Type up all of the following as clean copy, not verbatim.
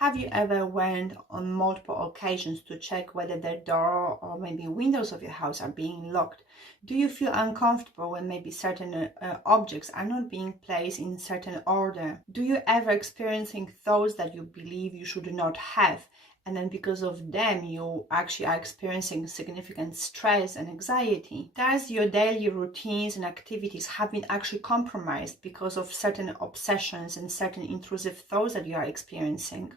Have you ever went on multiple occasions to check whether the door or maybe windows of your house are being locked? Do you feel uncomfortable when maybe certain objects are not being placed in certain order? Do you ever experiencing thoughts that you believe you should not have? And then because of them, you actually are experiencing significant stress and anxiety. Does your daily routines and activities have been actually compromised because of certain obsessions and certain intrusive thoughts that you are experiencing?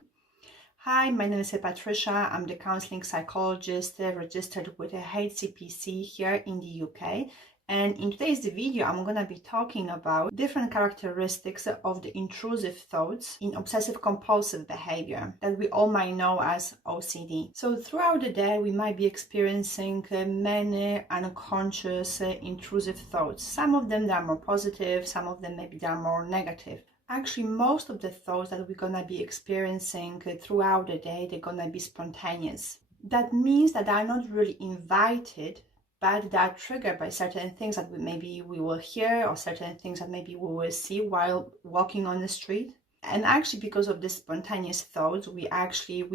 Hi, my name is Patricia. I'm the counseling psychologist registered with a HCPC here in the UK. And in today's video, I'm going to be talking about different characteristics of the intrusive thoughts in obsessive compulsive behavior that we all might know as OCD. So throughout the day, we might be experiencing many unconscious intrusive thoughts. Some of them that are more positive, some of them maybe they are more negative. Actually, most of the thoughts that we're going to be experiencing throughout the day, they're going to be spontaneous. That means that they are not really invited, but they are triggered by certain things that maybe we will hear or certain things that maybe we will see while walking on the street. And actually, because of these spontaneous thoughts, we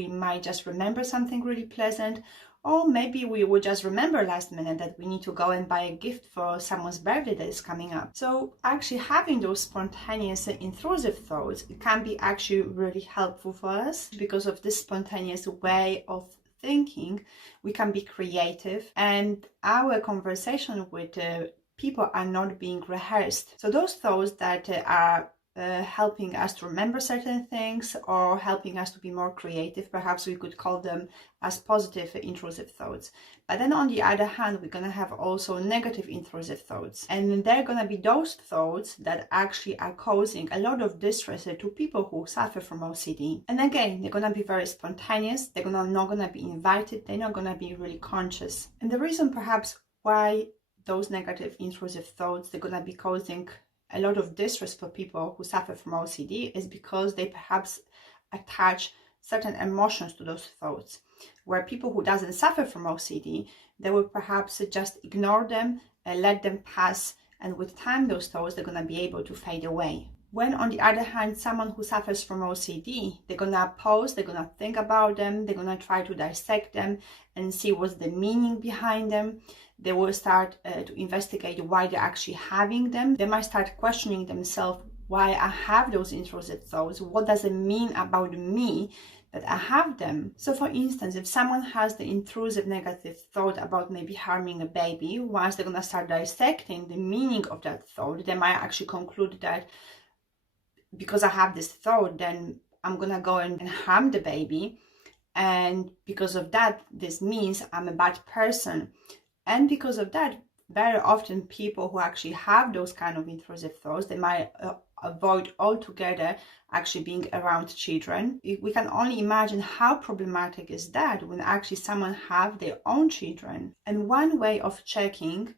might just remember something really pleasant, or maybe we would just remember last minute that we need to go and buy a gift for someone's birthday that is coming up. So actually having those spontaneous intrusive thoughts, it can be actually really helpful for us. Because of this spontaneous way of thinking, we can be creative and our conversation with people are not being rehearsed. So those thoughts that are helping us to remember certain things or helping us to be more creative, perhaps we could call them as positive intrusive thoughts. But then on the other hand, we're going to have also negative intrusive thoughts, and they're going to be those thoughts that actually are causing a lot of distress to people who suffer from OCD. And again, they're going to be very spontaneous, they're not going to be invited, they're not going to be really conscious. And the reason perhaps why those negative intrusive thoughts, they're going to be causing a lot of distress for people who suffer from OCD is because they perhaps attach certain emotions to those thoughts. Where people who doesn't suffer from OCD, they will perhaps just ignore them and let them pass, and with time those thoughts, they're going to be able to fade away. When on the other hand, someone who suffers from OCD, they're going to pause, they're going to think about them, they're going to try to dissect them and see what's the meaning behind them. They will start to investigate why they're actually having them. They might start questioning themselves why I have those intrusive thoughts. What does it mean about me that I have them? So for instance, if someone has the intrusive negative thought about maybe harming a baby, once they're going to start dissecting the meaning of that thought, they might actually conclude that because I have this thought, then I'm going to go and harm the baby. And because of that, this means I'm a bad person. And because of that, very often people who actually have those kind of intrusive thoughts, they might avoid altogether actually being around children. We can only imagine how problematic is that when actually someone have their own children. And one way of checking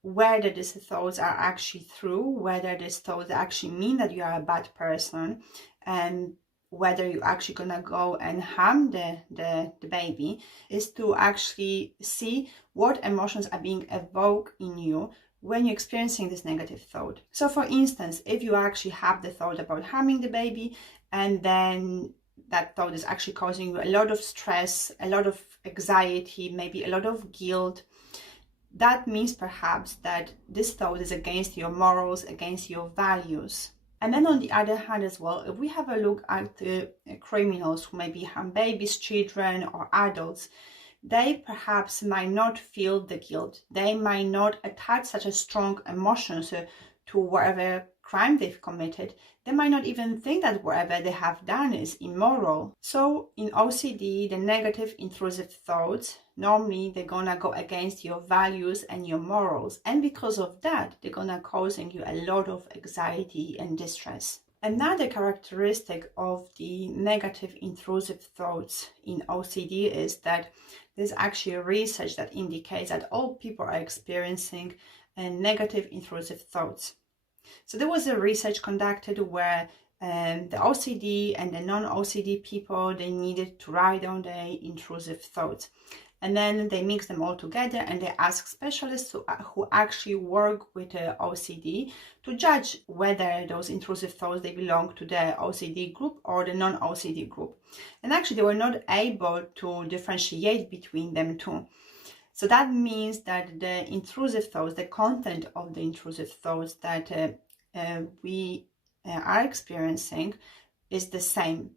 whether these thoughts are actually true, whether these thoughts actually mean that you are a bad person, and whether you're actually gonna go and harm the baby, is to actually see what emotions are being evoked in you when you're experiencing this negative thought. So for instance, if you actually have the thought about harming the baby, and then that thought is actually causing you a lot of stress, a lot of anxiety, maybe a lot of guilt, that means perhaps that this thought is against your morals, against your values. And then on the other hand as well, if we have a look at the criminals who maybe harm babies, children or adults, they perhaps might not feel the guilt. They might not attach such a strong emotions to whatever crime they've committed. They might not even think that whatever they have done is immoral. So in OCD, the negative intrusive thoughts, normally they're gonna go against your values and your morals. And because of that, they're gonna causing you a lot of anxiety and distress. Another characteristic of the negative intrusive thoughts in OCD is that there's actually research that indicates that all people are experiencing negative intrusive thoughts. So there was a research conducted where the OCD and the non-OCD people, they needed to write down their intrusive thoughts. and then they mix them all together and they ask specialists who actually work with OCD to judge whether those intrusive thoughts, they belong to the OCD group or the non-OCD group. And actually they were not able to differentiate between them two. So that means that the intrusive thoughts, the content of the intrusive thoughts that we are experiencing is the same.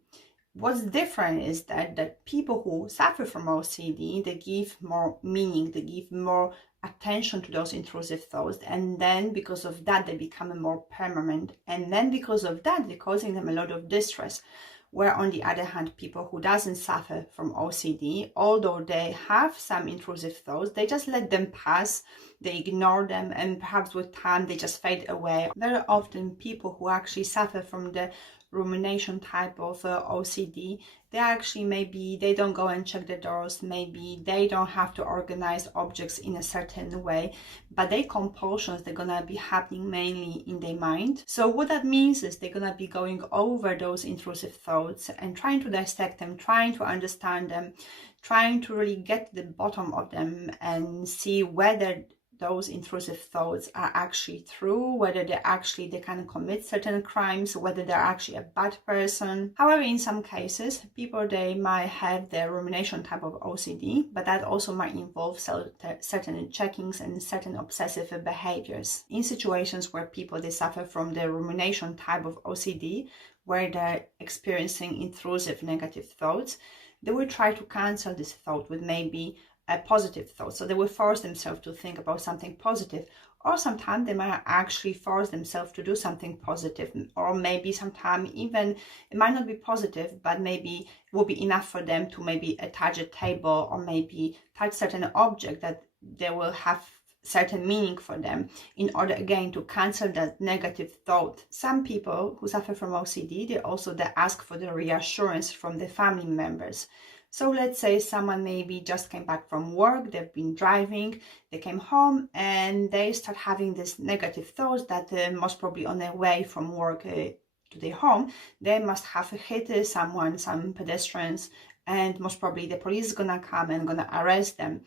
What's different is that people who suffer from OCD, they give more meaning, they give more attention to those intrusive thoughts, and then because of that they become more permanent, and then because of that they're causing them a lot of distress. Where on the other hand, people who doesn't suffer from OCD, although they have some intrusive thoughts, they just let them pass, they ignore them, and perhaps with time they just fade away. Very often people who actually suffer from the rumination type of OCD, they actually, maybe they don't go and check the doors, maybe they don't have to organize objects in a certain way, but their compulsions, they're gonna be happening mainly in their mind. So what that means is they're gonna be going over those intrusive thoughts and trying to dissect them, trying to understand them, trying to really get to the bottom of them and see whether those intrusive thoughts are actually true, whether they can commit certain crimes, whether they're actually a bad person. However, in some cases, people, they might have the rumination type of OCD, but that also might involve certain checkings and certain obsessive behaviors. In situations where people, they suffer from the rumination type of OCD, where they're experiencing intrusive negative thoughts, they will try to cancel this thought with maybe a positive thought. So they will force themselves to think about something positive, or sometimes they might actually force themselves to do something positive, or maybe sometimes even it might not be positive, but maybe it will be enough for them to maybe touch a table or maybe touch certain object that they will have certain meaning for them in order again to cancel that negative thought. Some people who suffer from OCD, they ask for the reassurance from the family members. So let's say someone maybe just came back from work, they've been driving, they came home and they start having this negative thoughts that most probably on their way from work to their home, they must have hit someone, some pedestrians, and most probably the police is gonna come and gonna arrest them.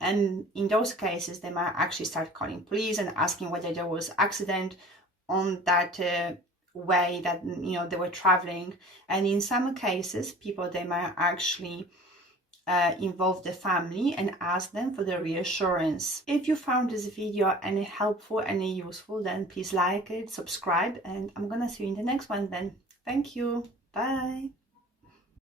And in those cases, they might actually start calling police and asking whether there was accident on that way that they were traveling. And in some cases, people, they might actually involve the family and ask them for the reassurance. If you found this video any helpful, any useful, then please like it, subscribe, and I'm gonna see you in the next one then. Thank you. Bye.